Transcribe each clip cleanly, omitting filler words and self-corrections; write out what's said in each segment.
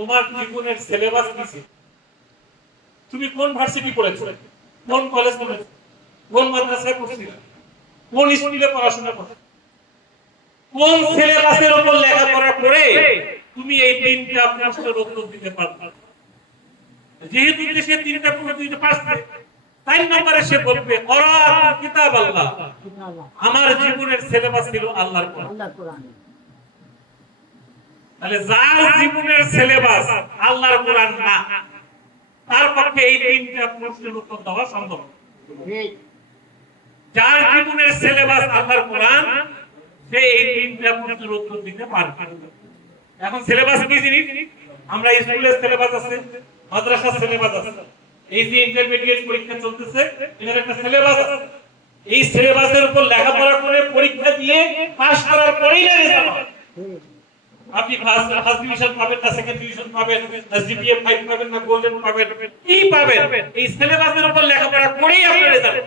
তোমার জীবনের সিলেবাস কি? তুমি কোন ভার্সিটি পড়েছো, কোন কলেজ পড়েছো, কোন মাদ্রাসায় পড়ছিলে, কোন স্কুলে পড়াশোনা করছো, কোন সিলেবাসের উপর লেখাপড়া করে তুমি এই তিনটা প্রশ্নের উত্তর দিতে পারবে? যেহেতু সে তিনটা প্রশ্ন দিতে পারছে, 4 নম্বরে সে বলবে করাত কিতাব আল্লাহ, আমার জীবনের সিলেবাস ছিল আল্লাহর কোরআন। তাহলে যার জীবনের সিলেবাস আল্লাহর কোরআন না, তার পক্ষে এই তিনটা প্রশ্নের উত্তর দেওয়া সম্ভব। যার জীবনের সিলেবাস আল্লাহর কোরআন, সে এই তিনটা প্রশ্নের উত্তর দিতে পারবে। এখন সিলেবাস কি জিনিস? আমরা স্কুলের সিলেবাস আছে, মাদ্রাসার সিলেবাস আছে, এই যে ইন্টারমিডিয়েট পরীক্ষা চলতেছে, এর একটা সিলেবাস আছে। এই সিলেবাসের উপর লেখাপড়া করে পরীক্ষা দিয়ে পাস করার পরেই না রেজাল্ট হয়। আপনি ফার্স্ট ডিভিশন পাবেন না সেকেন্ড ডিভিশন পাবেন না জিপিএ 5 পাবেন না গোল্ডেন পাবেন, কি পাবেন? এই সিলেবাসের উপর লেখাপড়া করেই আপনার রেজাল্ট।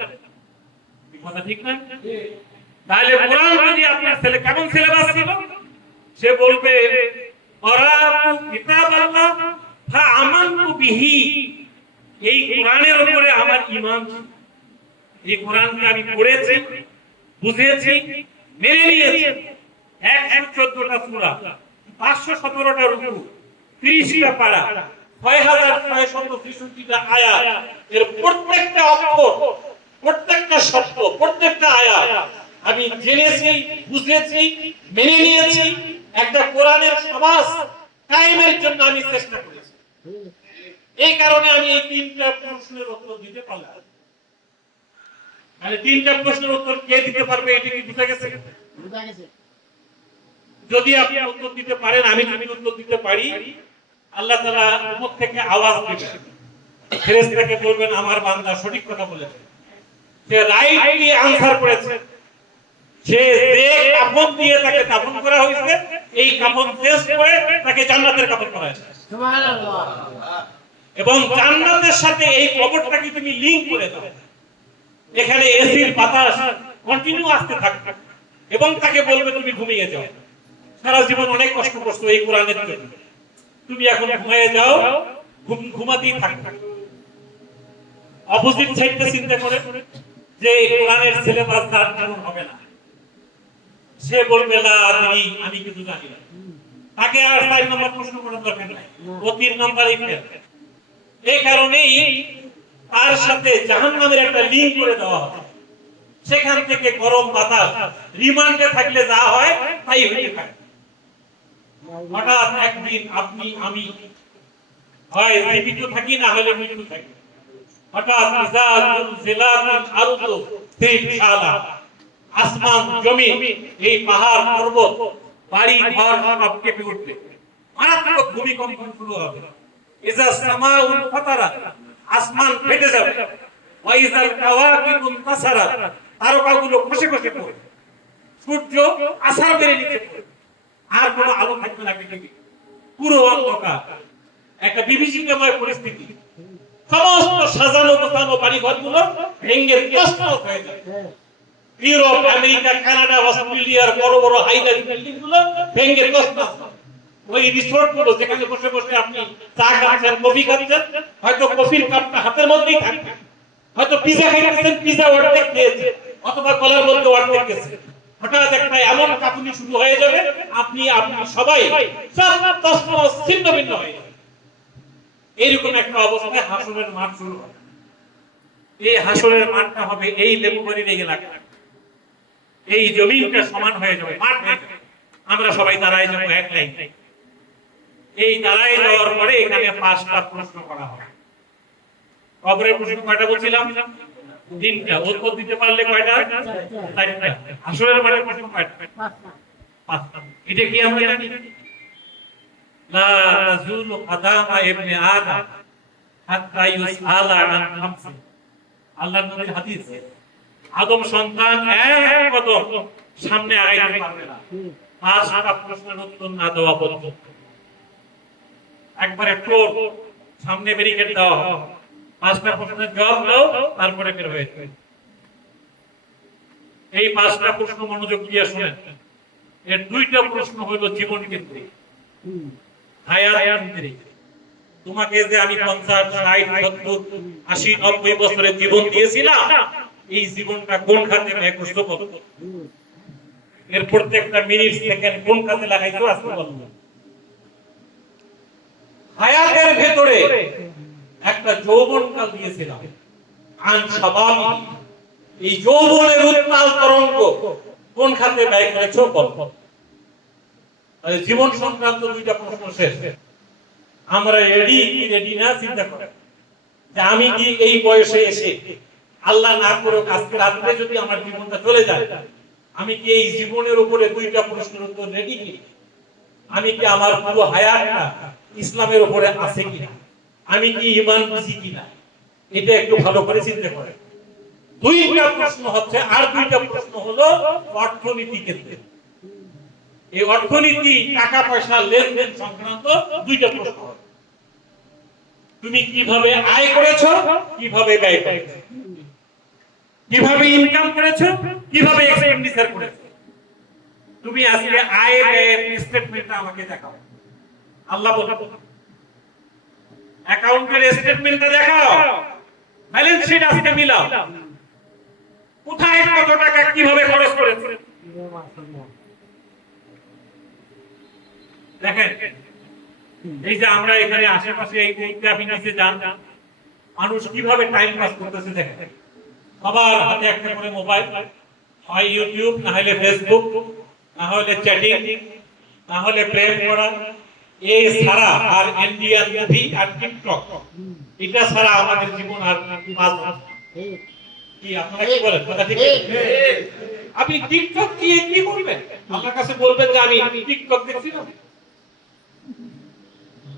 কথা ঠিক না? তাহলে কোরআন যদি আপনার ছেলে কেমন সিলেবাস ছিল, সে বলবে করাতু কিতাব আল্লাহ ফা আমানতু বিহি, এই কোরআনের উপরে আমার ঈমান। এই কোরআনকে আমি পড়েছি, বুঝেছি, মেনে নিয়েছি। 114টা সূরা, 517টা রুকু, 30টা পারা, 6663টা আয়াত, এর প্রত্যেকটা অক্ষর, প্রত্যেকটা শব্দ, প্রত্যেকটা আয়াত আমি জেনেছি, বুঝেছি, মেনে নিয়েছি। একটা কোরআনের সমাজ কায়েমের জন্য আমি চেষ্টা করেছি। এই কারণে আমি এই তিনটা প্রশ্নের উত্তর দিতে পারলাম। মানে তিনটা প্রশ্নের উত্তর কে দিতে পারবে, এটা কি বুঝা গেছে? বুঝা গেছে। যদি আপনি উত্তর দিতে পারেন, আমি যদি উত্তর দিতে পারি, আল্লাহ তাআলা উপর থেকে আওয়াজ দিবেন, ফেরেশতাকে বলবেন আমার বান্দা সঠিক কথা বলেছে, সে রাইটলি আনসার করেছে। সে যে কাফন দিয়ে তাকে দাফন করা হয়েছে, এই কাফন শেষ করে তাকে জান্নাতের কাফন করা হয়েছে। সুবহানাল্লাহ। এবং জান্নাতের সাথে এই কবরটাকে তুমি লিংক করে দাও। এখানে এসির বাতাস কন্টিনিউ আসতে থাকবে এবং তাকে বলবে তুমি ঘুমিয়ে যাও। সারা জীবন অনেক কষ্ট করছো এই কোরআনের জন্য, তুমি এখন ঘুমিয়ে যাও, ঘুমাতেই থাকবে। অপোজিট সাইডটা চিন্তা করে যে কোরআনের সিলেবাস তার কারণ হবে না, সে বলবে না আমি কিছু জানি না, তাকে আর 4 নম্বর প্রশ্ন করার দরকার নাই, ও 3 নম্বরেই ফেল। এই কারণেই তার সাথে জাহান্নামের একটা লিংক করে দেওয়া হবে। সেখান থেকে গরম বাতাস, রিমান্ডে থাকলে যা হয় তাই হতে থাকে। হঠাৎ একদিন আপনি আমি হয় জীবিত থাকি, না হলে মৃত্যু থাকি। হঠাৎ ইজাল জিলাল আরদু তিনশালা, আসমান জমিন, এই পাহাড় পর্বত, বাড়ি ঘর সব কেঁপে উঠবে, মারাত্মক ভূমিকম্প শুরু হবে। ইজা সামাউন ফাতারাত, আসমান ফেটে যাবে। ওয়া ইজাল কাওয়াকিবুন তাসারাত, তারকাগুলো খসে খসে পড়বে। সূর্য আছাড় মেরে নিচে পড়বে, আর কোনো আলো থাকবে না পৃথিবী, পুরো অন্ধকার, একটা বিভীষিকাময় পরিস্থিতি। সমস্ত সাজানো গোছানো বাড়ি ঘরগুলো ভেঙে তছনছ হয়ে যাবে। ইউরোপ, আমেরিকা, কানাডা, অস্ট্রেলিয়ার বড় বড় হাইরাইজ বিল্ডিং গুলো ভেঙে তছনছ। ওই রিসোর্ট গুলো যেখানে বসে বসে আপনি চা খাচ্ছেন, কফি খাচ্ছেন, হয়তো কফির কাপটা হাতের মধ্যেই থাকবে, হয়তো পিজা খাইতেছেন, পিজা অর্ধেক খেয়েছে, অথবা কলার মধ্যে অর্ধেক গেছে। হঠাৎ একটা এমন কাঁপুনি শুরু হয়ে যাবে, আপনি সবাই সব তছনছ ছিন্ন ভিন্ন হয়ে যাবে। এইরকম একটা অবস্থায় হাসরের মাঠ শুরু হবে। এই হাসরের মাঠটা হবে এই লেবুবাড়ির এই এলাকা, এই জমিনটা সমান হয়ে যাবে, মাঠ হয়ে যাবে। আমরা সবাই দাঁড়ায় যাবো এক লাইনে। এই দাঁড়ায় যাওয়ার পরে এখানে 5টা প্রশ্ন করা হবে। কবরের প্রশ্ন কয়টা বলছিলাম? 3টা। উত্তর দিতে পারলে কয়টা? 4টা। হাসরের মাঠের প্রশ্ন কয়টা? 5টা। এটা কি আমরা জানি? লা তাজুলু কাদামা ইবনে আদম হাত্তা ইউসআলা আন খামস। আল্লাহর নবীর হাদিস, আদম সন্তান এক কদম সামনে আগাইতে পারবে না 5টা প্রশ্নের উত্তর না দেওয়া পর্যন্ত। একবারে টোর সামনে ব্যারিকেড দেওয়া হবে, 5টা প্রশ্নের জবাব দাও, তারপরে বের হয়ে যাবে। এই 5টা প্রশ্ন মনোযোগ দিয়ে শুনেন। এর 2টা প্রশ্ন হলো জীবন কেন্দ্রিক, হায়াত মন্ত্রী, তোমাকে যে আমি 50, 60, 70, 80, 90 বছরের জীবন দিয়েছিলাম, এই জীবনটা কোন খাতে ব্যয় করছো বলো? এর প্রত্যেকটা মিনিট সেকেন্ড কোন কাজে লাগাইছো আজকে বলো? হায়াতের ভেতরে একটা যৌবনকাল দিয়েছিলাম, আন শাবাবি, এই যৌবনের উত্তাল তরঙ্গ কোন খাতে ব্যয় করেছো বলো? জীবন সংক্রান্ত দুইটা প্রশ্ন শেষ। আমরা রেডি কি রেডি না চিন্তা করে যে আমি কি এই বয়সে এসে আল্লাহ না করুক আজকে রাত্রে যদি আমার জীবনটা চলে যায়, আমি কি এই জীবনের উপরে দুইটা প্রশ্নের উত্তর রেডি কি? আমি কি আমার পুরো হায়াতটা ইসলামের উপরে আছে কিনা, আমি কি ঈমান বুঝি কিনা, এটা একটু ভালো করে চিন্তা করে। দুইটা প্রশ্ন হচ্ছে, আর দুইটা প্রশ্ন হলো অর্থনীতি ক্ষেত্রে। এই অর্থনীতি টাকা পয়সা লেনদেন সংক্রান্ত দুইটা প্রশ্ন। তুমি কিভাবে আয় করেছো, কিভাবে ব্যয় করেছো, কিভাবে ইনকাম করেছো, কিভাবে এক্সপেন্ডিচার করেছো। তুমি আজকে আয় ব্যয়ের স্টেটমেন্টটা আমাকে দেখাও। আল্লাহ বলে অ্যাকাউন্টের স্টেটমেন্টটা দেখাও, ব্যালেন্স শিট আজকে মিলাও, কোথায় কত টাকা কিভাবে খরচ করেছো। দেখেন, এই যে আমরা এখানে আশেপাশে এই ক্যাফে নিচে যান, মানুষ কিভাবে টাইম পাস করতেছে দেখেন। সবার হাতে একটা করে মোবাইল, হয় ইউটিউব, না হলে ফেসবুক, না হলে চ্যাটিং, না হলে প্রেম করা, এই ছাড়া আর ইন্ডিয়ান মুভি আর টিকটক, এটা ছাড়া আমাদের জীবন আর কি আপনারা কি বলেন? কথা ঠিক? আপনি টিকটক কি করবেন? আল্লাহর কাছে বলবেন যে আমি টিকটক দেখছিলাম,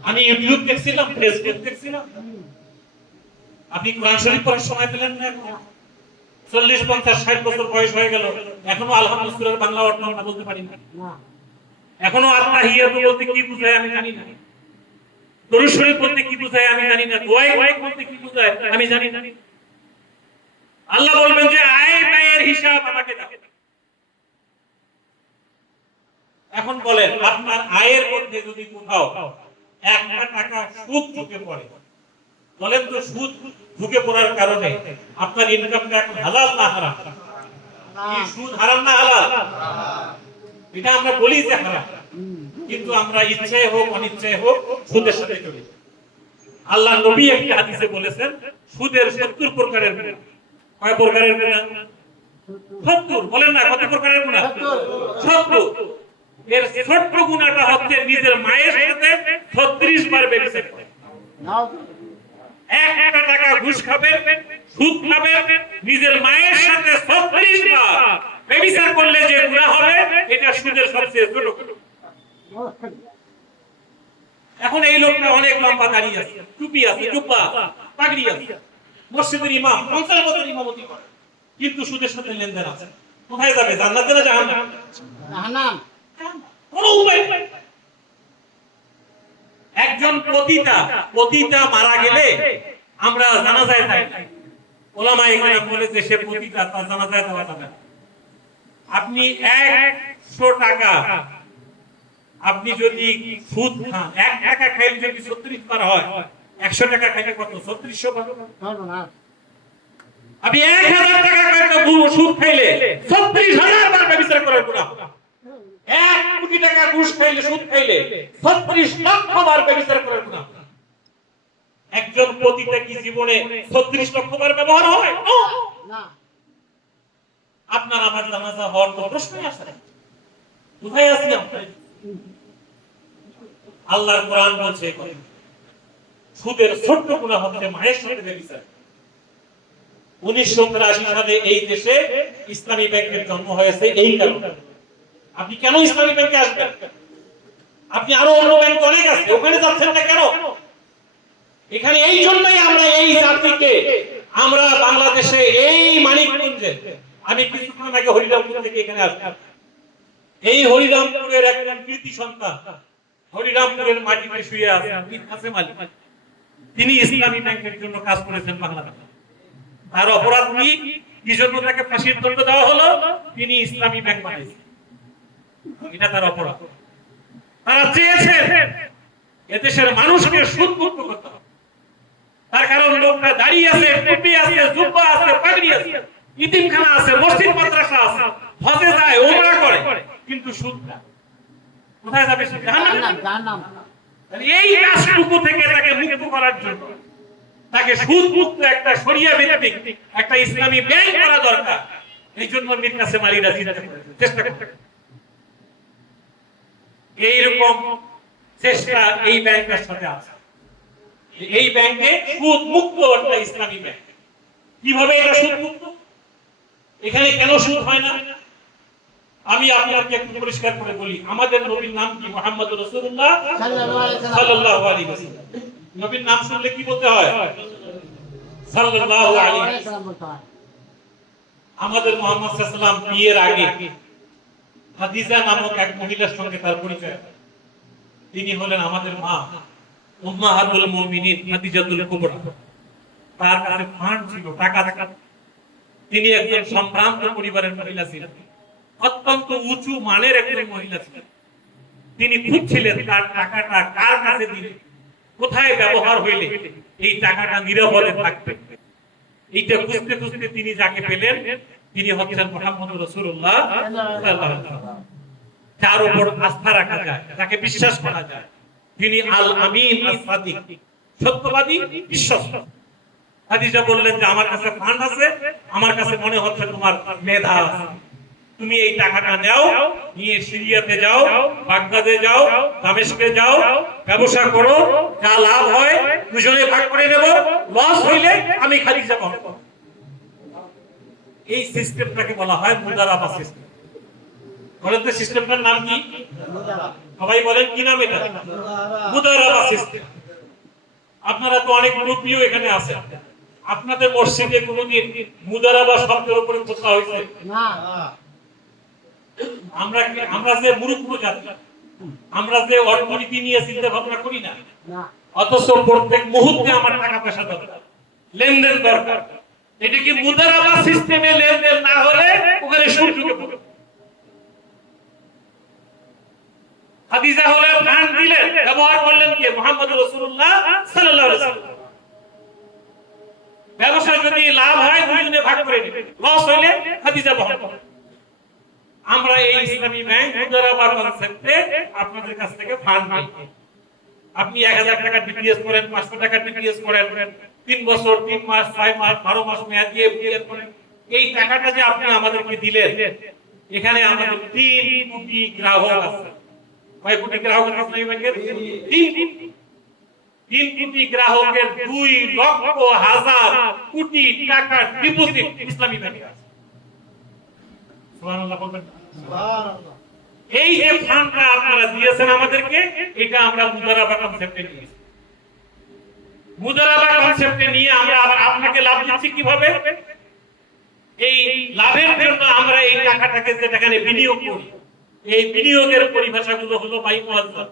আমি ইউটিউব দেখছিলাম, ফেসবুক দেখছিলাম। আপনি কোরআন শরীফ পড়ার সময় পেলেন না? 40, 50, 60 বছর বয়স হয়ে গেল, এখনো আলহামদুলিল্লাহ বাংলা অর্থ আমরা বলতে পারি না। এখনো আত্মাহিয়াতু বলতে কি বোঝায় আমি জানি না, দরুদ শরীফ বলতে কি বোঝায় আমি জানি না, দোয়া বলতে কি বোঝায় আমি জানি না। আল্লাহ বলবেন যে আয় ব্যয়ের হিসাব আমাকে দাও। এখন বলেন, আপনার আয়ের মধ্যে যদি কোথাও 1 টাকা সুদ ঢুকে পড়ে, বলেন তো সুদ ঢুকে পড়ার কারণে আপনার ইনকামটা এখন হালাল না হারাম? কি সুদ হারাম না হালাল? এটা আমরা বলি যে হারাম, কিন্তু আমরা ইচ্ছায় হোক অনিচ্ছায় হোক সুদের সাথে জড়ি। আল্লাহ নবী একটা হাদিসে বলেছেন সুদের 70 প্রকারের গুনাহ। কয় প্রকারের গুনাহ? 70। বলেন না কত প্রকারের গুনাহ? 70। এর ছোট্ট গুনাহটা হচ্ছে নিজের মায়ের সাথে 36 বার ব্যভিচার করা। 1 টাকা ঘুষ খাবেন, সুদ খাবেন, নিজের মায়ের সাথে 36 বার ব্যভিচার করলে যে গুনাহ হবে, এটা সুদের সবচেয়ে ছোট গুনাহ। এখন এই লোকটা অনেক লম্বা দাঁড়িয়ে আছে, টুপি আছে, জুব্বা, পাগড়ি আছে, মসজিদের ইমাম, 50 বছর ইমামতি করে, কিন্তু সুদের সাথে লেনদেন আছে। কোথায় যাবে? জান্নাতে না জাহান্নাম? জাহান্নাম। কোনো উপায় নাই। একজন পতিতা মারা গেলে আমরা জানাজায় যাই না। ওলামায়ে কেরাম বলেছে সে পতিতা, তার জানাজায় যাওয়া যাবে না। আপনি 100 টাকা আপনি যদি সুদ খান, 1 টাকা খাইলে যদি 36 বার হয়, 100 টাকা খাইলে কত? 3600 বার। আপনি 1000 টাকা সুদ খাইলে 36000 বার ব্যভিচার করার গুনাহ। 1 কোটি টাকা ঘুষ খাইলে, সুদ খাইলে 36 লক্ষ বার ব্যভিচার করার গুনাহ। একজন পতিতা কি জীবনে 36 লক্ষ বার ব্যবহার হয় না? আপনার আমার জানাজা হওয়ার তো প্রশ্নই আসে না। কোথায় আছি আমরা? আল্লাহর কোরআন বলছে সুদের ছোট্ট গুনাহ হচ্ছে মায়ের সাথে ব্যভিচার। 1983 সালে এই দেশে ইসলামী ব্যাংকের জন্ম হয়েছে এই কারণে। আপনি কেন ইসলামী ব্যাংকে আসবেন? আপনি আরো অন্য ব্যাংক অনেক আছে, ওখানে যাচ্ছেন না কেন? এখানে এই জন্যই আমরা এই জাতিকে, আমরা বাংলাদেশে এই মানিকগঞ্জে, আমি কিছুক্ষণ আগে হরিরামপুর থেকে এখানে আসলাম। এই হরিরামপুরের একজন কৃতি সন্তান হরিরামপুরের মাটিতে শুয়ে আছেন, তিনি ইসলামী ব্যাংকের জন্য কাজ করেছেন বাংলাদেশে। তার অপরাধ কি জন্য তাকে ফাঁসির দণ্ড দেওয়া হলো? তিনি ইসলামী ব্যাংক বানাইছেন, এটা তার অপরাধ। তারা চেয়েছেন এদেশের মানুষকে সুদ মুক্ত করতে হবে। তার কারণ লোকটা দাঁড়িয়ে আছে, টুপি আছে, জুব্বা আছে, পাগড়ি আছে, ইতিমখানা আছে, মসজিদ মাদ্রাসা আছে, হজে যায়, উমরা করে, কিন্তু সুদ না। কোথায় যাবে সে? জাহান্নাম। এই কাজটুকু থেকে তাকে মুক্ত করার জন্য তাকে সুদ মুক্ত একটা শরিয়া ভিত্তিক একটা ইসলামী ব্যাংক করা দরকার। এই জন্য মীর কাসেম আলী রাজি চেষ্টা করতেন। এইরকম চেষ্টা এই ব্যাংকের সাথে আছে। এই ব্যাংকে সুদ মুক্ত একটা ইসলামী ব্যাংক। কিভাবে এটা সুদ মুক্ত? এখানে কেন সুদ হয় না? আমি আপনাকে একটু পরিষ্কার করে বলি। আমাদের নবীর নাম কি? মুহাম্মদ রাসূলুল্লাহ সাল্লাল্লাহু আলাইহি ওয়াসাল্লাম। নবীর নাম শুনলে কি বলতে হয়? সাল্লাল্লাহু আলাইহি ওয়াসাল্লাম। আমাদের মুহাম্মদ সাল্লাল্লাহু আলাইহি ওয়াসাল্লাম বিয়ের আগে খাদিজা নামক এক মহিলার সঙ্গে তার পরিচয়। তিনি হলেন আমাদের মা উম্মাহাতুল মুমিনিন খাদিজাতুল কুবরা। তার কাছে ফান্ড ছিল, টাকা। তিনি একজন সম্ভ্রান্ত পরিবারের মহিলা ছিলেন, অত্যন্ত উঁচু মানের একজন মহিলা ছিলেন। তিনি খুঁজছিলেন তার টাকাটা কার কাছে দিলে, কোথায় ব্যবহার হইলে এই টাকাটা নিরাপদে থাকবে। এইটা খুঁজতে খুঁজতে তিনি যাকে পেলেন, তিনি হচ্ছেন মুহাম্মদ রাসূলুল্লাহ সাল্লাল্লাহু আলাইহি ওয়াসাল্লাম। যার উপর আস্থা রাখা যায়, যাকে বিশ্বাস করা যায়। তিনি আল আমিন আস-সাদিক, সত্যবাদী, বিশ্বস্ত। খাদিজা বললেন যে আমার কাছে ফান্ড আছে, আমার কাছে মনে হচ্ছে তোমার মেধা আছে, তুমি এই টাকাটা নাও, নিয়ে সিরিয়াতে যাও, বাগদাদে যাও, দামেস্কে যাও, ব্যবসা করো, যা লাভ হয় দুজনে ভাগ করে নেব, লস হইলে আমি খাদিজা পাবো। এই সিস্টেমটাকে বলা হয় মুদারাবা সিস্টেম। বলেন তো সিস্টেমটার নাম কি? সবাই বলেন কি নাম এটা? মুদারাবা সিস্টেম। আপনারা তো অনেক মুরব্বিও এখানে আছেন, আপনাদের মসজিদে কোনোদিন মুদারাবা শব্দের উপরে কথা হয়েছে না? আমরা যে মূর্খ জাতি, আমরা যে অর্থনীতি নিয়ে চিন্তা ভাবনা করি না, অথচ প্রত্যেক মুহূর্তে আমার টাকা পয়সা দরকার, লেনদেন দরকার। এটা কি মুদারাবা সিস্টেমে লেনদেন না হলে ওখানে সুদ ঢুকে পড়ে। খাদিজা হলে ফান্ড দিলেন, ব্যবহার করলেন কে? মুহাম্মদ রাসূলুল্লাহ সাল্লাল্লাহু আলাইহি ওয়াসাল্লাম। ব্যবসা যদি লাভ হয় দুজনে ভাগ করে নেবে, লস হইলে খাদিজা বহন করবে। আমরা এই ইসলামী ব্যাংক মুদারাবা কনসেপ্টে আপনাদের কাছ থেকে ফান্ড নিই। আপনি 1000 টাকা ডিপিএস করেন, 500 টাকা ডিপিএস করেন, 3 বছর, 3 মাস, 6 মাস, 12 মাস মেয়াদ দিয়ে ডিপিএস করেন। এই টাকাটা যে আপনি আমাদেরকে দিলেন, এখানে আমাদের 3 কোটি গ্রাহক আছে। কয় কোটি গ্রাহক আছে ইসলামী ব্যাংকের? 3 কোটি গ্রাহকের 2 লক্ষ হাজার কোটি টাকা ডিপোজিট ইসলামী ব্যাংকে আছে। সুবহানাল্লাহ বলবেন। সুবহানাল্লাহ। এই যে ফান্ডটা আপনারা দিয়েছেন আমাদেরকে, এটা আমরা মুদারাবা কনসেপ্টে নিয়েছি। মুদারাবা কনসেপ্টে নিয়ে আমরা আবার আপনাকে লাভ দিচ্ছি কিভাবে? এই লাভের জন্য আমরা এই টাকাটাকে যেখানে বিনিয়োগ করি, এই বিনিয়োগের পরিভাষাগুলো হলো বাই মুআজ্জাল,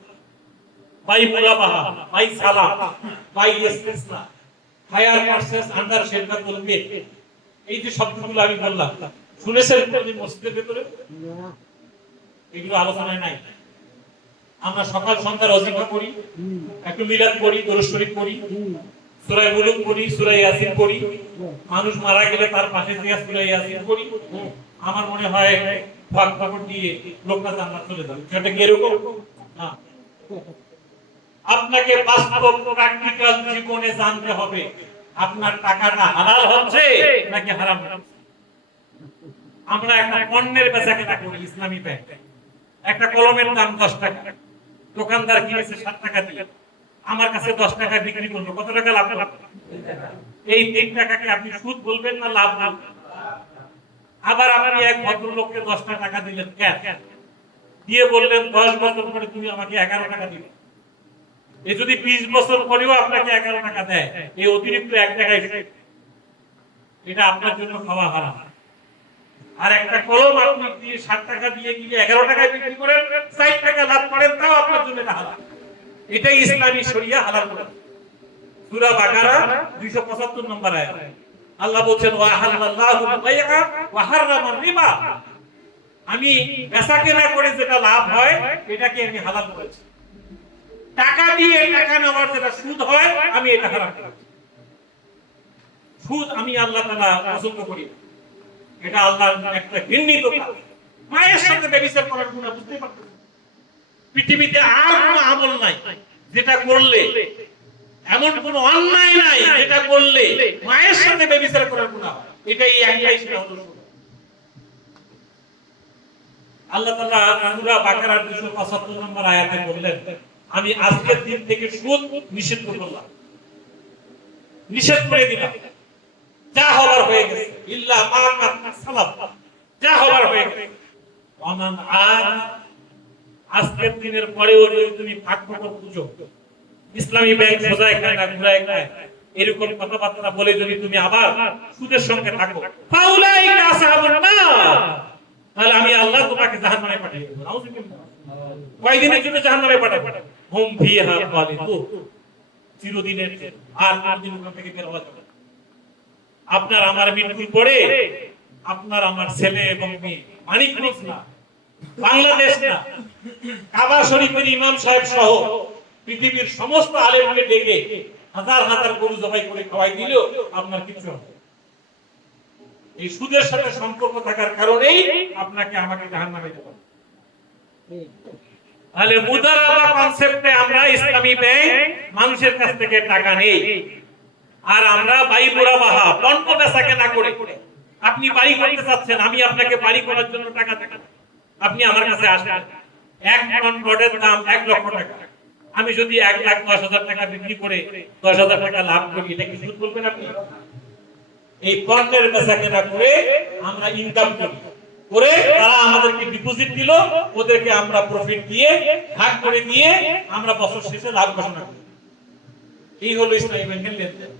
বাই মুরাবাহা, বাই সালাম, বাই ইসতিসনা, হায়ার পারচেজ, আন্ডার শিরকাতুল মিল। এই যে শব্দগুলো আমি বললাম, শুনেছেন কোনদিন মসজিদের ভিতরে? এগুলো আলোচনায় নাই। আমরা সকাল সন্ধ্যা ওয়াজিফা করি, একটু মিলাদ করি, দরুদ শরীফ পড়ি, সূরা মুলুক পড়ি, সূরা ইয়াসিন পড়ি, মানুষ মারা গেলে তার পাশে দিয়ে সূরা ইয়াসিন পড়ি। আমার মনে হয় ভাগ কাপড় দিয়ে লোকটা জান্নাত চলে যাবে। সেটা কি এরকম না? আপনাকে বাস্তব প্র্যাকটিক্যাল জীবনে জানতে হবে আপনার টাকাটা হালাল হচ্ছে নাকি হারাম হচ্ছে। আমরা একটা পণ্যের বেচাকেনা করি ইসলামী ব্যাংক, একটা কলমের দাম 10 টাকা, দোকানদার কিনেছে 7 টাকা দিয়ে, আমার কাছে 10 টাকা বিক্রি করলো, কত টাকা লাভ হলো? এই 3 টাকাকে আপনি সুদ বলবেন না লাভ? আবার আপনি এক ভদ্রলোককে 10টা টাকা দিলেন, কেন দিয়ে বললেন 10 বছর পরে তুমি আমাকে 11 টাকা দিবে। এ যদি 20 বছর পরেও আপনাকে 11 টাকা দেয়, এই অতিরিক্ত 1 টাকা এটা আপনার জন্য খাওয়া হারাম। আর একটা কলম আপনি দিয়ে 7 টাকা দিয়ে কিনে 11 টাকায় বিক্রি করেন, 60 টাকা লাভ করেন, তাও আপনার জন্য হালাল। এটাই ইসলামী শরিয়া হালাল করে। সূরা বাকারা 275 নম্বর আয়াত আল্লাহ বলেন ওয়া হালাল্লাহু বাইআ ওয়া হারামা রিবা। আমি বেচাকেনা করে যেটা লাভ হয় এটাকে আমি হালাল করেছি। টাকা দিয়ে টাকা নেওয়ার যেটা সুদ হয় আমি এটা হারাম করি। সুদ আমি আল্লাহ তাআলা পছন্দ করি না। এটা আল্লাহর একটা ঘৃণিত কাজ। মায়ের সাথে ব্যভিচার করার গুনাহ বুঝতে পারছেন? পৃথিবীতে আর কোনো আমল নাই যেটা করলে, এমন কোনো অন্যায় নাই যেটা করলে মায়ের সাথে ব্যভিচার করার গুনাহ হয়। এটাই একটাই সেটা হলো সুদ। আল্লাহ তাআলা সূরা বাকারার 275 নম্বর আয়াতে বললেন, আমি আজকের দিন থেকে সুদ নিষিদ্ধ করলাম, নিষেধ করে দিলাম। যা হবার হয়ে গেছে, ইল্লা মা কাদ সালাফ, যা হবার হয়ে গেছে। ওমান আদ, আজকের দিনের পরেও যদি তুমি ভাগ্যকে বুঝো, ইসলামী ব্যাংক সোজায় খায় না ঘুরায় খায়, এরকম কথাবার্তা বলে যদি তুমি আবার সুদের সঙ্গে থাকো, ফাউলাইকা আসহাবুন নার, তাহলে আমি আল্লাহ তোমাকে জাহান্নামে পাঠিয়ে দেব। নাউযুবিল্লাহ। কয়দিনের জন্য জাহান্নামে পাঠাবো? হুম ফিহা খালিদুন, চিরদিনের জন্য, আর কোনদিন ওখান থেকে বের হওয়া যাবে না। আপনার আমার মৃত্যুর পরে আপনার আমার ছেলে এবং মেয়ে, মানিকগঞ্জ না, বাংলাদেশ না, কাবা শরীফের ইমাম সাহেব সহ পৃথিবীর সমস্ত আলেমকে ডেকে হাজার হাজার গরু জবাই করে খাওয়াই দিলেও আপনার কিছু হবে না। এই সুদের সাথে সম্পর্ক থাকার কারণেই আপনাকে আমাকে জাহান্নামে যেতে হবে। তাহলে মুদারাবা কনসেপ্টে আমরা ইসলামী ব্যাংক মানুষের কাছ থেকে টাকা নেই, আর আমরা বাড়ি মুরাবাহা, পণ্য বেচা কেনা করে, আপনি বাড়ি করতে চাচ্ছেন, আমি আপনাকে বাড়ি করার জন্য টাকা দেব, আপনি আমার কাছে আসেন, 1 টন রডের দাম 1 লক্ষ টাকা, আমি যদি 1,10,000 টাকা বিক্রি করে 10,000 টাকা লাভ করি, এটা কি সুদ বলবেন আপনি? এই পণ্যের বেচা কেনা করে আমরা ইনকাম করি, করে তারা আমাদেরকে ডিপোজিট দিল, ওদেরকে আমরা প্রফিট দিয়ে ভাগ করে দিয়ে আমরা বছর শেষে লাভ ঘোষণা করি। এই হলো ইসলামী ব্যাংকের লেনদেন।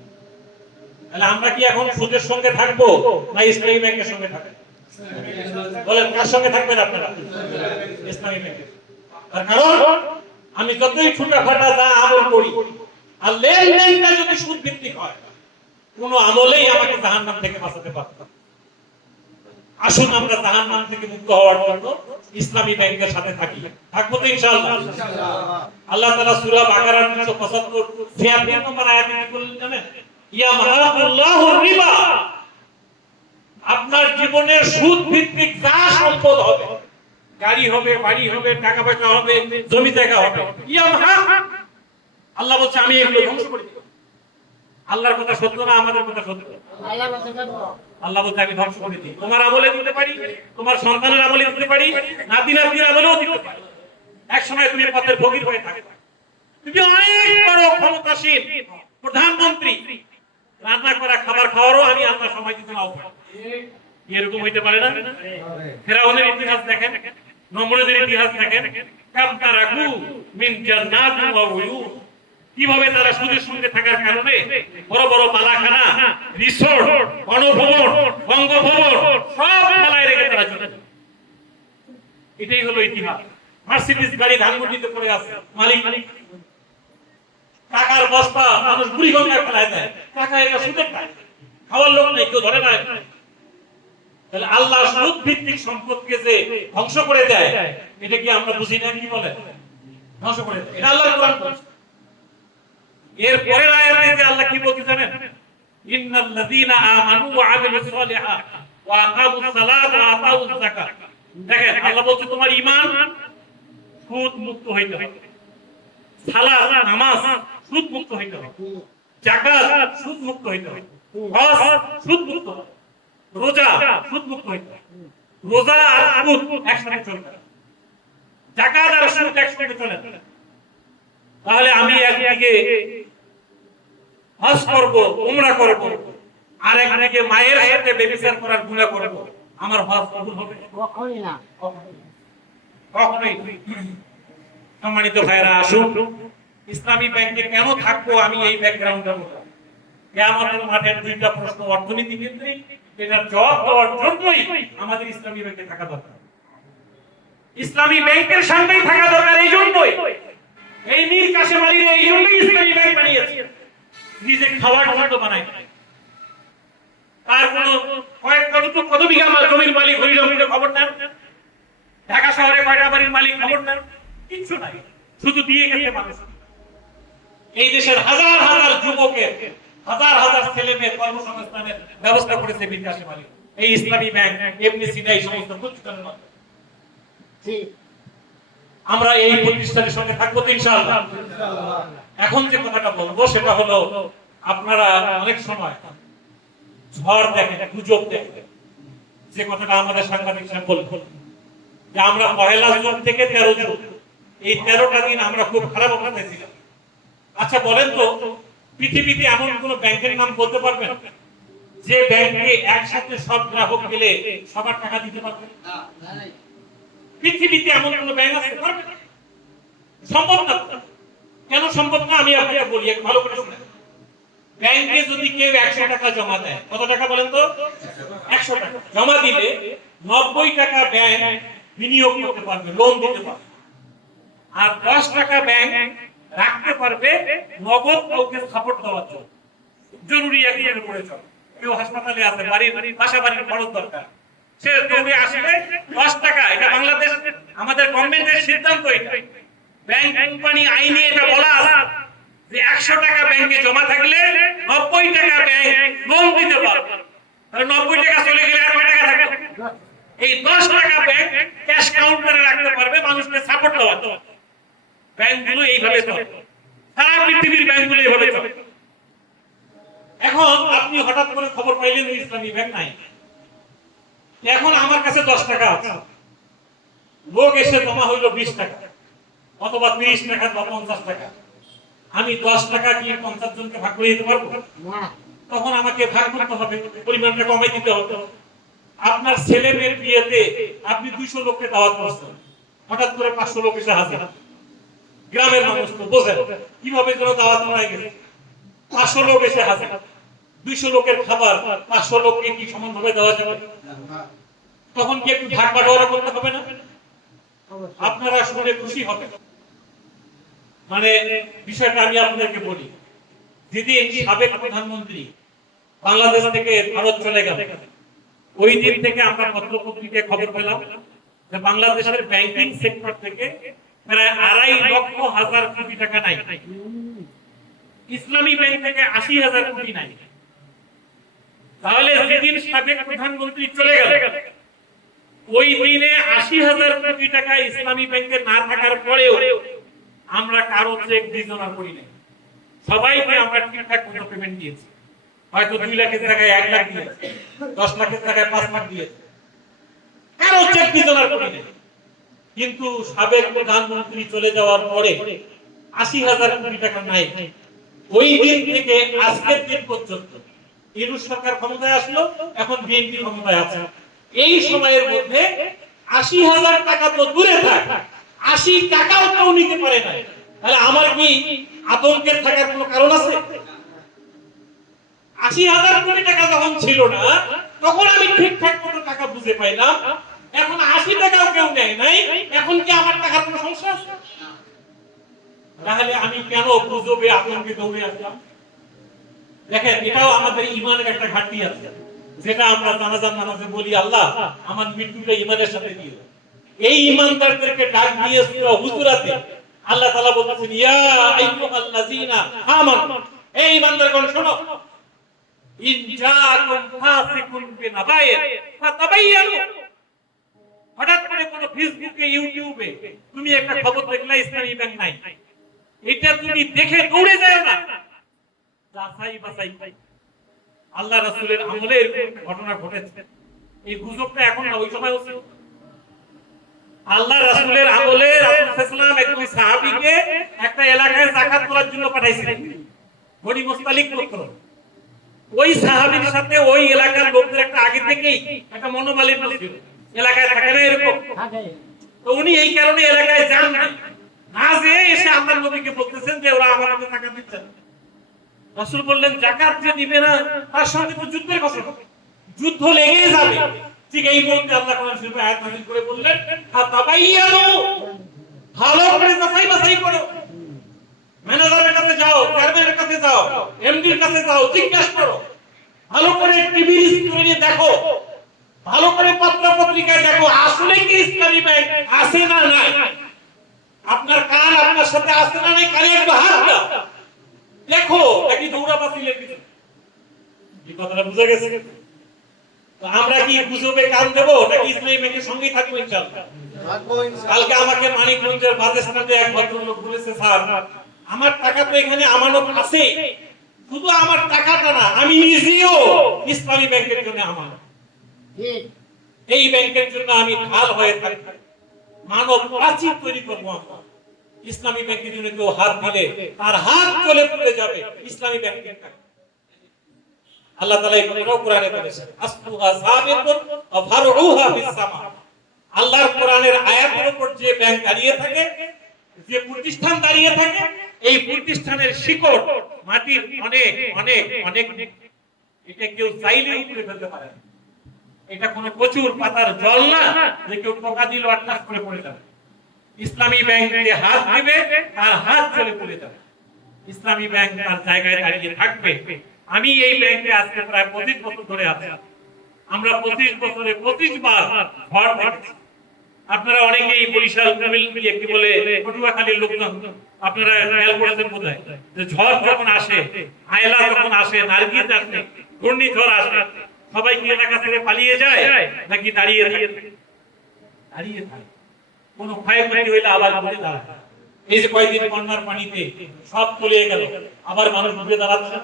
তাহলে আমরা কি এখন সুদের সঙ্গে থাকবো না ইসলামী ব্যাংকের সঙ্গে থাকবো? বলেন কার সঙ্গে থাকবেন আপনারা? ইসলামী ব্যাংকের। তার কারণ আমি যতই ছোটখাটো যা আমল করি, আর লেনদেনটা যদি সুদ ভিত্তিক হয়, কোন আমলেই আমাকে জাহান্নাম থেকে বাঁচাতে পারবে না। আসুন আমরা জাহান্নাম থেকে মুক্ত হওয়ার জন্য ইসলামী ব্যাংকের সাথে থাকি, থাকবো তো ইনশাআল্লাহ। আল্লাহ তাআলা সূরা বাকারার 275 নম্বর আয়াতে কি বললেন জানেন? ইয়ামহাকুল্লাহুর রিবা, আপনার জীবনের সুদ ভিত্তিক যা সম্পদ হবে, গাড়ি হবে, বাড়ি হবে, টাকা পয়সা হবে, জমি জায়গা হবে, আল্লাহ বলছে আমি এগুলো ধ্বংস করে দেব। আল্লাহর কথা সত্য না আমাদের কথা সত্য? আল্লাহ বলছে আমি ধ্বংস করে দিই। তোমার আমলে দিতে পারি, তোমার সন্তানের আমলে দিতে পারি, নাতি নাতনির আমলেও দিতে পারি। এক সময় তুমি পথের ফকির হয়ে থাকবে, তুমি অনেক বড় ক্ষমতাসীন প্রধানমন্ত্রী, রান্না করা খাবার খাওয়ারও আমি আল্লাহ সময় দিতে নাও পারি। এরকম হইতে পারে না? ফেরাউনের ইতিহাস দেখেন, নমরুদের ইতিহাস দেখেন, কামতা রাখু মিন জান্নাতিন ওয়া উয়ুন, কিভাবে তারা সুদের সঙ্গে থাকার কারণে বড় বড় মালাখানা, রিসোর্ট, গণভবন, বঙ্গভবন সব ফেলায় রেখে তারা চলে যায়। এটাই হলো ইতিহাস। মার্সিডিজ গাড়ি ধানমন্ডিতে পড়ে আছে, মালিক টাকার বস্তা মানুষ বুড়িগঙ্গায় ফেলায় দেয়, টাকা এটা সুদের টাকা, খাওয়ার লোক নেই, কেউ ধরে না। তাহলে আল্লাহ সুদ ভিত্তিক সম্পদকে যে ধ্বংস করে দেয়, এটা কি আমরা বুঝি না? কি বলে ধ্বংস করে দেয়, এটা আল্লাহর কোরআন বলছে। এর পরের আয়াতে আল্লাহ কি বলতে জানেন? ইন্নাল্লাযীনা আমানু ওয়া আমিলুস সালিহাত ওয়া আকামুস সালাতা ওয়া আতাউয যাকাত। দেখেন আল্লাহ বলছে তোমার ঈমান সুদ মুক্ত হইতে হবে, সালাত নামাজ সুদ মুক্ত হইতে হবে, যাকাত সুদ মুক্ত হইতে হবে, হজ সুদ মুক্ত, রোজা সুদ মুক্ত হইতে হবে। রোজা আর সুদ একসাথে চলবে না, যাকাত আর সুদ একসাথে চলে না। তাহলে আমি একদিকে হজ করব, উমরা করব, আর একদিকে মায়ের সাথে ব্যভিচার করার গুনাহ করব, আমার হজ কবুল হবে? কখনোই না, কখনোই। সম্মানিত ভাইরা, আসুন ইসলামী ব্যাংকে কেন থাকবো আমি এই ব্যাকগ্রাউন্ডটা বলবো। কিয়ামতের মাঠের দুইটা প্রশ্ন অর্থনীতি কেন্দ্রিক, এটার জবাব দেওয়ার জন্যই আমাদের ইসলামী ব্যাংকে থাকা দরকার। ইসলামী ব্যাংকের সামনেই থাকা দরকার, এই জন্যই এই নীল কাশেমালির এই জন্যই ইসলামী ব্যাংক বানিয়েছে, নিজে খাওয়ার জন্য বানায়। তার কোন কত বিঘা জমির মালিক হরিজমিনের খবর নেন, ঢাকা শহরে কয়টা বাড়ির মালিক খবর নেন, কিছু নাই, শুধু দিয়ে গেছে মানুষ। এই দেশের হাজার হাজার যুবকের হাজার হাজার ছেলে মেয়ে কর্মসংস্থানের ব্যবস্থা করেছে বিকাশে মালিক এই ইসলামী ব্যাংক এমনি সিধা এই সমস্ত প্রতিষ্ঠানের মাধ্যমে। আমরা এই প্রতিষ্ঠানের সঙ্গে থাকবো তো ইনশাআল্লাহ। এখন যে কথাটা বলবো সেটা হলো, আপনারা অনেক সময় ঝড় দেখেন, গুজব দেখেন, যে কথাটা আমাদের সাংবাদিক সাহেব বলবেন যে আমরা পহেলা জুন থেকে 13 জুন এই 13টা দিন আমরা খুব খারাপ অবস্থায় ছিলাম। আচ্ছা বলেন তো, পৃথিবীতে এমন কোন ব্যাংকের নাম বলতে পারবেন যে ব্যাংকে একসাথে সব গ্রাহক গেলে সবার টাকা দিতে পারবে? পৃথিবীতে এমন কোন ব্যাংক আছে? সম্ভব না। কেন সম্ভব না আমি আপনাকে বলি, এক ভালো করে শুনুন। ব্যাংকে যদি কেউ 100 টাকা জমা দেয়, কত টাকা বলেন তো? 100 টাকা জমা দিলে 90 টাকা ব্যাংক বিনিয়োগ করতে পারবে, লোন দিতে পারবে, আর 10 টাকা ব্যাংক রাখতে পারবে নগদ কাউকে সাপোর্ট দেওয়ার জন্য। জরুরি একজনের উপরে চলে, কেউ হাসপাতালে আছে, বাড়ির খরচ দরকার, সে দৌড়ে আসবে 10 টাকা। এটা বাংলাদেশ আমাদের গভর্নমেন্টের সিদ্ধান্ত। এটা ব্যাংক কোম্পানি আইনে এটা বলা আছে যে 100 টাকা ব্যাংকে জমা থাকলে 90 টাকা ব্যাংক লোন দিতে পারবে। তাহলে 90 টাকা চলে গেলে আর কয় টাকা থাকবে? এই 10 টাকা ব্যাংক ক্যাশ কাউন্টারে রাখতে পারবে মানুষকে সাপোর্ট দেওয়ার জন্য। ব্যাংকগুলো এইভাবে চলে, সারা পৃথিবীর ব্যাংকগুলো এইভাবে চলে। এখন আপনি হঠাৎ করে খবর পাইলেন যে ইসলামী ব্যাংক নাই। এখন আমার কাছে 10 টাকা আছে, লোক এসে জমা হইলো 20 টাকা অথবা 30 টাকা বা 50 টাকা। আমি 10 টাকা কি 50 জনকে ভাগ করে দিতে পারবো? তখন আমাকে ভাগ করতে হবে, পরিমাণটা কমাই দিতে হবে। আপনার ছেলে মেয়ের বিয়েতে আপনি 200 লোককে দাওয়াত করছেন, হঠাৎ করে 500 লোক এসে হাজির। গ্রামের মানুষ তো বোঝেন কিভাবে যেন দাওয়াত করা গেছে, 500 লোক এসে হাজির। 200 লোকের খাবার 500 লোককে কি সমানভাবে দেওয়া যাবে? তখন কি একটু ভাগ বাটোয়ারা করতে হবে না? আপনারা শুনে খুশি হবেন। মানে বিষয়টা আমি আপনাদেরকে বলি, যেদিন সাবেক প্রধানমন্ত্রী বাংলাদেশ থেকে ভারত চলে গেল, ওই দিন থেকে আমরা পত্র-পত্রিকায় খবর পেলাম যে বাংলাদেশের ব্যাংকিং সেক্টর থেকে প্রায় 2.5 লক্ষ কোটি টাকা নাই। ইসলামী ব্যাংক থেকে 80,000 কোটি নাই। তাহলে যেদিন সাবেক প্রধানমন্ত্রী চলে গেল, ওই দিনে 80,000 কোটি টাকা ইসলামী ব্যাংকে না থাকার পরেও আমরা কারো চেক বিজনা করি নাই। সবাইকে আমরা ঠিকঠাক মতো পেমেন্ট দিয়েছি। হয়তো 2 লাখের জায়গায় 1 লাখ দিয়েছি, 10 লাখের জায়গায় 5 লাখ দিয়েছি, কারো চেক বিজনা করি নাই। কিন্তু সাবেক প্রধানমন্ত্রী চলে যাওয়ার পরে 80,000 কোটি টাকা নাই। ওই দিন থেকে আজকের দিন পর্যন্ত ইউনূস সরকার ক্ষমতায় আসলো, এখন বিএনপি ক্ষমতায় আছে। এই সময়ের মধ্যে 80,000 টাকা তো দূরে থাক, 80 টাকাও কেউ নিতে পারে না। তাহলে আমার কি আতঙ্কের থাকার কোনো কারণ আছে? 80,000 কোটি টাকা যখন ছিল না, তখন আমি ঠিকঠাক মতো টাকা বুঝে পাইলাম। এখন 80 টাকাও কেউ নেয় নাই, এখন কি আমার টাকার কোনো সমস্যা আছে? তাহলে আমি কেন গুজবে আতঙ্কে দৌড়ে আসলাম? দেখেন, এটাও আমাদের ঈমানের একটা ঘাটতি আছে, যেটা আমরা জানাজার নামাজে বলি, আল্লাহ আমার মৃত্যুটা ঈমানের সাথে দিও। এই ঈমানদারদেরকে ডাক দিয়ে সূরা হুজুরাতে আল্লাহ তাআলা বলতেছেন, ইয়া আইয়ুহাল্লাযীনা আমানু, এই ঈমানদারগণ শোনো, ইন জাআকুম ফাসিকুন বিনাবাইন ফাতাবায়ানু। হঠাৎ করে কোন ফেসবুকে, ইউটিউবে তুমি একটা খবর দেখলে ইসলামী ব্যাংক নাই, এটা তুমি দেখে দৌড়ে যাও না, যাচাই বাছাই। আল্লাহ রাসূলের আমলে এরকম ঘটনা ঘটেছে। এই গুজবটা এখন না, ওই সময় হচ্ছে। আল্লাহ রাসূলের আমলে রাসূল সাল্লাল্লাহু আলাইহি ওয়াসাল্লাম এক সাহাবীকে একটা এলাকায় যাকাত করার জন্য পাঠাইছিলেন, বনি মুস্তালিক গোত্র। ওই সাহাবীর সাথে ওই এলাকার লোকদের একটা আগে থেকেই একটা মনোমালিন্য ছিল। এলাকায় থাকে না এরকম? তো উনি এই কারণে এলাকায় যান না, না যে এসে আল্লাহর নবীকে বলতেছেন যে ওরা আমাদের টাকা দিচ্ছে না। রাসূল বললেন, যাকাত যে দিবে না তার সঙ্গে তো যুদ্ধের কথা, যুদ্ধ লেগেই যাবে। ঠিক এই মুহূর্তে আল্লাহ কোরআন শরীফে আয়াত নাযিল করে বললেন, ফাতাবায়ানু, ভালো করে যাচাই বাছাই করো। ম্যানেজারের কাছে যাও, চেয়ারম্যানের কাছে যাও, এমডির কাছে যাও, জিজ্ঞাসা করো, ভালো করে টিভি স্ক্রিনে দেখো, ভালো করে পত্র পত্রিকায় দেখো, আসলে কি ইসলামী ব্যাংক আছে না নাই। আপনার কান আপনার সাথে আছে না নাই, কানে একটু হাত দাও, দেখো নাকি দৌড়াবাসি লেগেছে। এই কথাটা বুঝা গেছে? তো আমরা কি গুজবে কান দেবো নাকি ইসলামী ব্যাংকের সঙ্গেই থাকবো ইনশাআল্লাহ? কালকে আমাকে মানিকগঞ্জের বাজেস্থানে এক ভদ্রলোক বলেছে, স্যার আমার টাকা তো এখানে আমানত আছে, শুধু আমার টাকাটা না আমি নিজেও ইসলামী ব্যাংকের জন্য আমানত, এই ব্যাংকের জন্য আমি ঢাল হয়ে থাকি, মানব প্রাচীর তৈরি করবো আমরা। ইসলামী ব্যাংকের জন্য কেউ হাত দিলে তার হাত চলে পড়ে যাবে ইসলামী ব্যাংকের টাকা। আল্লাহ তাআলা এই কথাটাও কোরআনে বলেছেন, আসলুহা সাবিতুন ওয়া ফারউহা ফিস সামা। আল্লাহর কোরআনের আয়াতের উপর যে ব্যাংক দাঁড়িয়ে থাকে, যে প্রতিষ্ঠান দাঁড়িয়ে থাকে, এই প্রতিষ্ঠানের শিকড় মাটির অনেক অনেক অনেক, এটা কেউ চাইলেই উপরে ফেলতে পারে না। এটা কোনো প্রচুর পাতার জল না যে কেউ পোকা দিল আর টাক করে পড়ে যাবে। ইসলামী ব্যাংকে হাত দিবে তার হাত চলে পড়ে যাবে। ইসলামী ব্যাংক তার জায়গায় দাঁড়িয়ে থাকবে। আমি এই ব্যাংকে আজকে প্রায় 25 বছর ধরে আছি। আমরা 25 বছরে 25 বার ঝড় দেখেছি। আপনারা অনেকেই বরিশাল কি বলে পটুয়াখালীর লোকজন আপনারা খেয়াল করেছেন বোধহয় যে ঝড় যখন আসে, আয়লা যখন আসে, নার্গিস আসে, ঘূর্ণিঝড় আসে, সবাই কি এলাকা থেকে পালিয়ে যায় নাকি দাঁড়িয়ে থাকে? দাঁড়িয়ে থাকে। কোন ক্ষয়ক্ষতি হইলে আবার ঘুরে দাঁড়ায়। এই যে কয়েকদিন বন্যার পানিতে সব তলিয়ে গেল, আবার মানুষ ঘুরে দাঁড়াচ্ছে।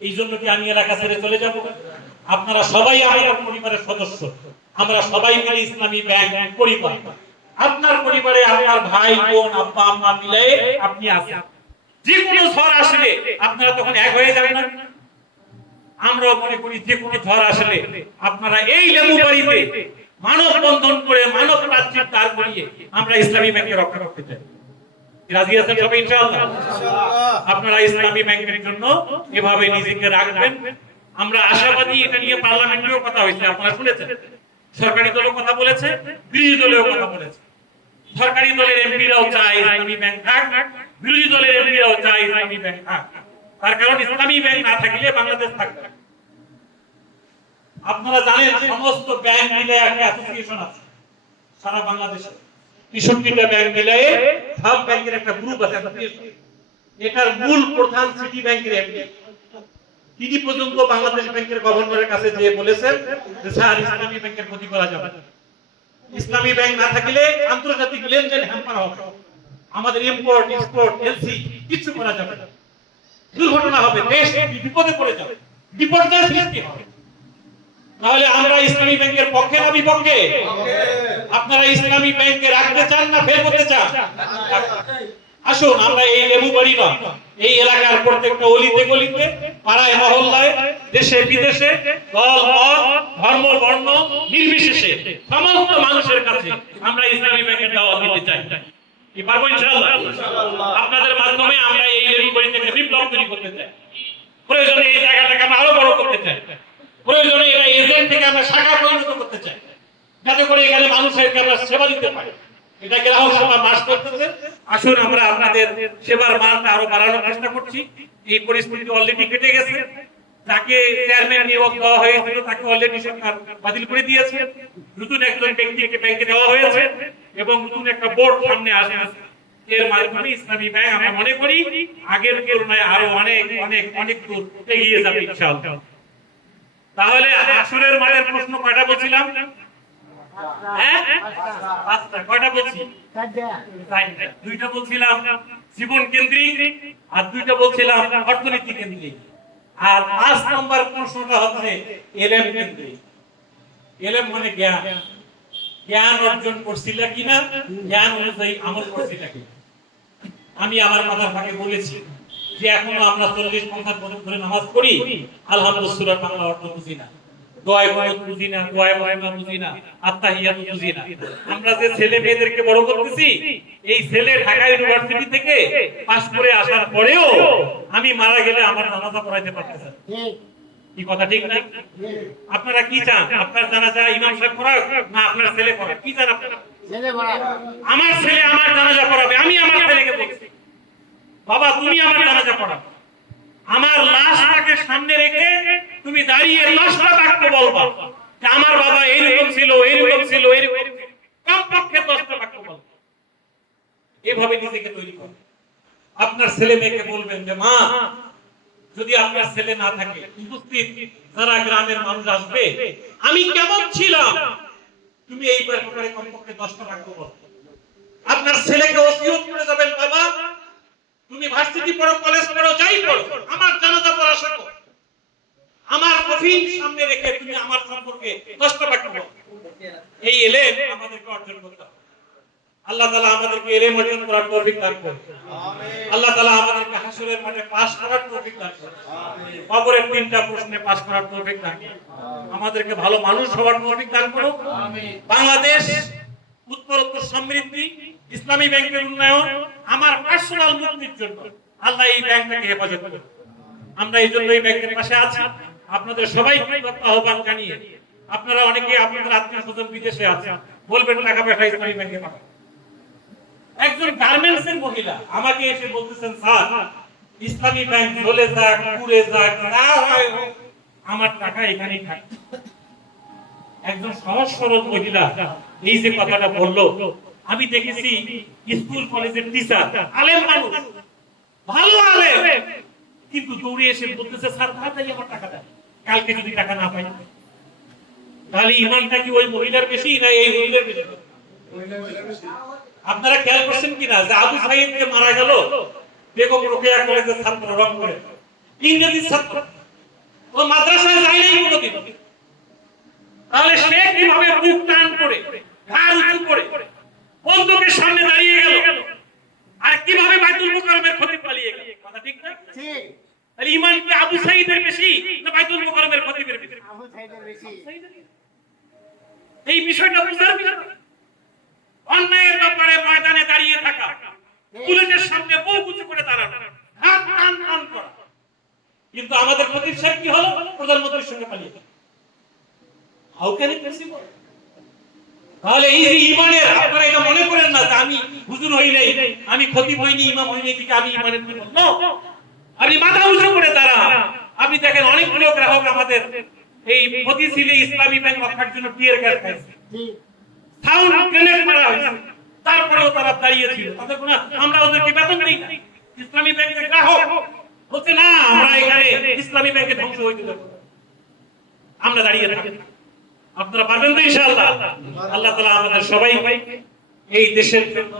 এই জন্য কি আমি এলাকা ছেড়ে চলে যাব? আপনারা সবাই আমার পরিবারের সদস্য, আমরা সবাই মিলে ইসলামী ব্যাংক পরিবার। আপনার পরিবারে আপনার ভাই বোন আব্বা আম্মা মিলে আপনি আছেন, যে কোনো ঝড় আসলে আপনারা তখন এক হয়ে যাবেন না? আমরা মনে করি যে কোনো ঝড় আসলে আপনারা এই লেবুবাড়িতে মানব বন্ধন করে মানব প্রাচীর তার করিয়ে আমরা ইসলামী ব্যাংকে রক্ষা করতে চাই। রাজি আছেন সবাই ইনশাআল্লাহ? আপনারা ইসলামী ব্যাংকের জন্য এভাবে নিজেকে রাখবেন। আমরা আশাবাদী, এটা নিয়ে পার্লামেন্টেও কথা হয়েছে, আপনারা শুনেছেন। সরকারি দলও কথা বলেছে, বিরোধী দলেও কথা বলেছে। সরকারি দলের এমপিরাও চায় ইসলামী ব্যাংক থাক, বিরোধী দলের এমপিরাও চায় ইসলামী ব্যাংক থাক। তার কারণ ইসলামী ব্যাংক না থাকলে বাংলাদেশ থাকবে না। আপনারা জানেন সমস্ত ব্যাংক মিলে একটা অ্যাসোসিয়েশন আছে সারা বাংলাদেশে, ৬৩টা ব্যাংক মিলে সব ব্যাংকের একটা গ্রুপ আছে। এটার মূল প্রধান সিটি ব্যাংকের এমডি, তিনি পর্যন্ত বাংলাদেশ ব্যাংকের গভর্নরের কাছে গিয়ে বলেছেন যে স্যার ইসলামী ব্যাংকের ক্ষতি করা যাবে না, ইসলামী ব্যাংক না থাকলে আন্তর্জাতিক লেনদেন হ্যাম্পার হবে, আমাদের ইম্পোর্ট এক্সপোর্ট এলসি কিছু করা যাবে না, দুর্ঘটনা হবে, দেশ বিপদে পড়ে যাবে, বিপর্যয়ের সৃষ্টি হবে। তাহলে আমরা ইসলামী ব্যাংকের পক্ষে না বিপক্ষে? আপনারা ইসলামী ব্যাংকে রাখতে চান না ফের করতে চান? আসুন আমরা এই লেবুবাড়ি নয়, এই এলাকার প্রত্যেকটা অলিতে গলিতে, পাড়ায় মহল্লায়, দেশে বিদেশে, দল মত ধর্ম বর্ণ নির্বিশেষে সমস্ত মানুষের কাছে আমরা ইসলামী ব্যাংকের দাওয়াত দিতে চাই। কি পারবো ইনশাআল্লাহ? আপনাদের মাধ্যমে আমরা এই লেবুবাড়িতে একটা বিপ্লব তৈরি করতে চাই। প্রয়োজনে এই জায়গাটাকে আমরা আরো বড় করতে চাই, প্রয়োজনে এরা এজেন্ট থেকে আমরা শাখা পরিণত করতে চাই, যাতে করে এখানে মানুষের আমরা সেবা দিতে পারি। এটা গ্রাহক সেবা মাস করতেছে। আসুন আমরা আপনাদের সেবার মানটা আরো বাড়ানোর চেষ্টা করছি। এই পরিস্থিতি অলরেডি কেটে গেছে। যাকে চেয়ারম্যান নিয়োগ দেওয়া হয়েছিল তাকে অলরেডি সরকার বাতিল করে দিয়েছে, নতুন একজন ব্যক্তিকে ব্যাংকে দেওয়া হয়েছে এবং নতুন একটা বোর্ড সামনে আসবে। এর মাধ্যমে ইসলামী ব্যাংক আমরা মনে করি আগের তুলনায় আরো অনেক অনেক অনেক দূর এগিয়ে যাবে ইনশাআল্লাহ। তাহলে আসরের মাঠের প্রশ্ন কয়টা বলছিলাম? কয়টা বলছি? দুইটা বলছিলাম জীবন কেন্দ্রিক আর দুইটা বলছিলাম অর্থনীতি কেন্দ্রিক। আর 5 নম্বর প্রশ্নটা হচ্ছে এলএম কেন্দ্রিক। এলএম মানে জ্ঞান, জ্ঞান অর্জন করছিল কিনা, জ্ঞান অনুযায়ী আমল করছিল কিনা। আমি আমার মাথার ফাঁকে বলেছি যে এখনো আমরা 40-50 বছর ধরে নামাজ পড়ি, আলহামদুলিল্লাহ সূরা বাংলা অর্থ বুঝি না, দোয়ায়ে কুনুত বুঝি না, দোয়ায়ে মুহাম্মদ বুঝি না, আত্তাহিয়াত বুঝি না। আমরা যে ছেলে মেয়েদেরকে বড় করতেছি, এই ছেলে ঢাকা ইউনিভার্সিটি থেকে পাস করে আসার পরেও আমি মারা গেলে আমার জানাজা পড়াইতে পারতেছে না। কি কথা ঠিক না? আপনারা কি চান? আপনার জানাজা ইমাম সাহেব পড়াক না আপনার ছেলে পড়াক? কি চান আপনারা? ছেলে পড়াক। আমার ছেলে আমার জানাজা পড়াবে। আমি আমার ছেলেকে বলছি, বাবা তুমি আমার জানাজা পড়াও। আমার লাশটাকে সামনে রেখে তুমি দাঁড়িয়ে লাশটা বাক্য বলবা যে আমার বাবা এইরকম ছিল, এইরকম ছিল, এইরকম, কমপক্ষে 10টা বাক্য বলবা। এভাবে নিজেকে তৈরি করো। আপনার ছেলে মেয়েকে বলবেন যে মা, যদি আপনার ছেলে না থাকে, উপস্থিত যারা গ্রামের মানুষ আসবে, আমি কেমন ছিলাম তুমি এই ব্যাপারে কমপক্ষে 10টা বাক্য বলো। আপনার ছেলেকে ওসিয়ত করে যাবেন, বাবা তুমি ভার্সিটি পড়ো, কলেজ পড়ো, যাই পড়ো, আমার জানাজা পড়া শেখো, আমার কফিন সামনে রেখে তুমি আমার সম্পর্কে 10টা বাক্য বলো। এই এলেম আমাদেরকে অর্জন করতে হবে। আল্লাহ তাআলা আমাদেরকে এলেম অর্জন করার তৌফিক দান করুন। আমিন। আল্লাহ তাআলা আমাদেরকে হাসরের মাঠে পাস করার তৌফিক দান করুন। আমিন। কবরের 3টা প্রশ্নে পাস করার তৌফিক দান করুন। আমাদেরকে ভালো মানুষ হওয়ার তৌফিক দান করুন। আমিন। বাংলাদেশ উত্তরোত্তর সমৃদ্ধি, ইসলামী ব্যাংকের উন্নয়ন, আমার পার্সোনাল মুক্তির জন্য আল্লাহ এই ব্যাংকটাকে হেফাজত করুন। আমরা এই জন্য এই ব্যাংকের পাশে আছি। আপনাদের সবাইকে আহ্বান জানিয়ে, আপনারা অনেকে আপনাদের আত্মীয়-স্বজন বিদেশে আছেন, বলবেন টাকা পয়সা ইসলামী ব্যাংকে পাঠান। একজন গার্মেন্টস এর মহিলা আমাকে এসে বলতেছেন, স্যার ইসলামী ব্যাংক চলে যাক, পুড়ে যাক, না হয় হোক, আমার টাকা এখানেই থাকবে। একজন সহজ সরল মহিলা এই যে কথাটা বললো, আমি দেখেছি স্কুল কলেজের টিচার, আলেম মানুষ, ভালো আলেম, কিন্তু দৌড়ে এসে বলতেছে, স্যার তাড়াতাড়ি আমার টাকা দেন, কালকে যদি টাকা না পাই। তাহলে ইমানটা কি ওই মহিলার বেশি না এই মহিলার বেশি? আপনারা খেয়াল করছেন কিনা যে আবু সাইদ কে মারা গেল বেগম রোকেয়া কলেজের ছাত্র রং করে, ইংরেজি ছাত্র, ও মাদ্রাসায় যায় নাই কোনোদিন। তাহলে সে কিভাবে বুক টান করে, ঘাড় উঁচু করে বন্দুকের সামনে দাঁড়িয়ে গেল, আর কিভাবে বাইতুল মুকাররমের খতিব পালিয়ে গেল? কথা ঠিক না? ঠিক। তাহলে ঈমান কি আবু সাইদের বেশি না বাইতুল মুকাররমের খতিবের বেশি? আবু সাইদের বেশি। এই বিষয়টা বুঝার বিষয়। অন্যায়ের ব্যাপারে ময়দানে দাঁড়িয়ে থাকা, পুলিশের সামনে বুক উঁচু করে দাঁড়ানো, হাত টান টান করা। কিন্তু আমাদের খতিব সাহেব কি হলো? প্রধানমন্ত্রীর সঙ্গে পালিয়ে গেল। How can it possible? তাহলে এই যে ঈমানের, আপনারা এটা মনে করেন না যে আমি হুজুর হই নাই, আমি খতিব হইনি, ইমাম হইনি, দিকে আমি ঈমানের বিপদ। নো, আপনি মাথা উঁচু করে দাঁড়ান। আপনি দেখেন অনেকগুলো গ্রাহক আমাদের এই মতিঝিলে ইসলামী ব্যাংক রক্ষার জন্য টিয়ার গ্যাস খাইছে, সাউন্ড গ্রেনেড মারা হয়েছে, তারপরেও তারা দাঁড়িয়ে ছিল। তাদের কোনো, আমরা ওদেরকে বেতন দেই না। ইসলামী ব্যাংকের গ্রাহক বলছে, না আমরা এখানে ইসলামী ব্যাংকে ধ্বংস হইতে দেব, আমরা দাঁড়িয়ে থাকি। আপনারা পারবেন তো ইনশাআল্লাহ? আল্লাহ তাআলা আমাদের সবাইকে এই দেশের জন্য,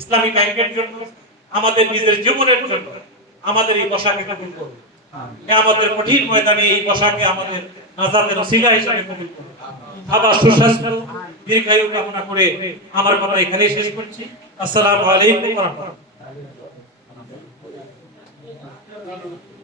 ইসলামী ব্যাংকের জন্য, আমাদের নিজের জীবনের জন্য আমাদের এই বসাকে কবুল করুন। আমাদের কঠিন ময়দানে এই বসাকে আমাদের নাজাতের ওসিলা হিসেবে কবুল করুন। আবার সুস্বাস্থ্য দীর্ঘায়ু কামনা করে আমার কথা এখানেই শেষ করছি। আসসালামু আলাইকুম ওয়া রাহমাতুল্লাহ।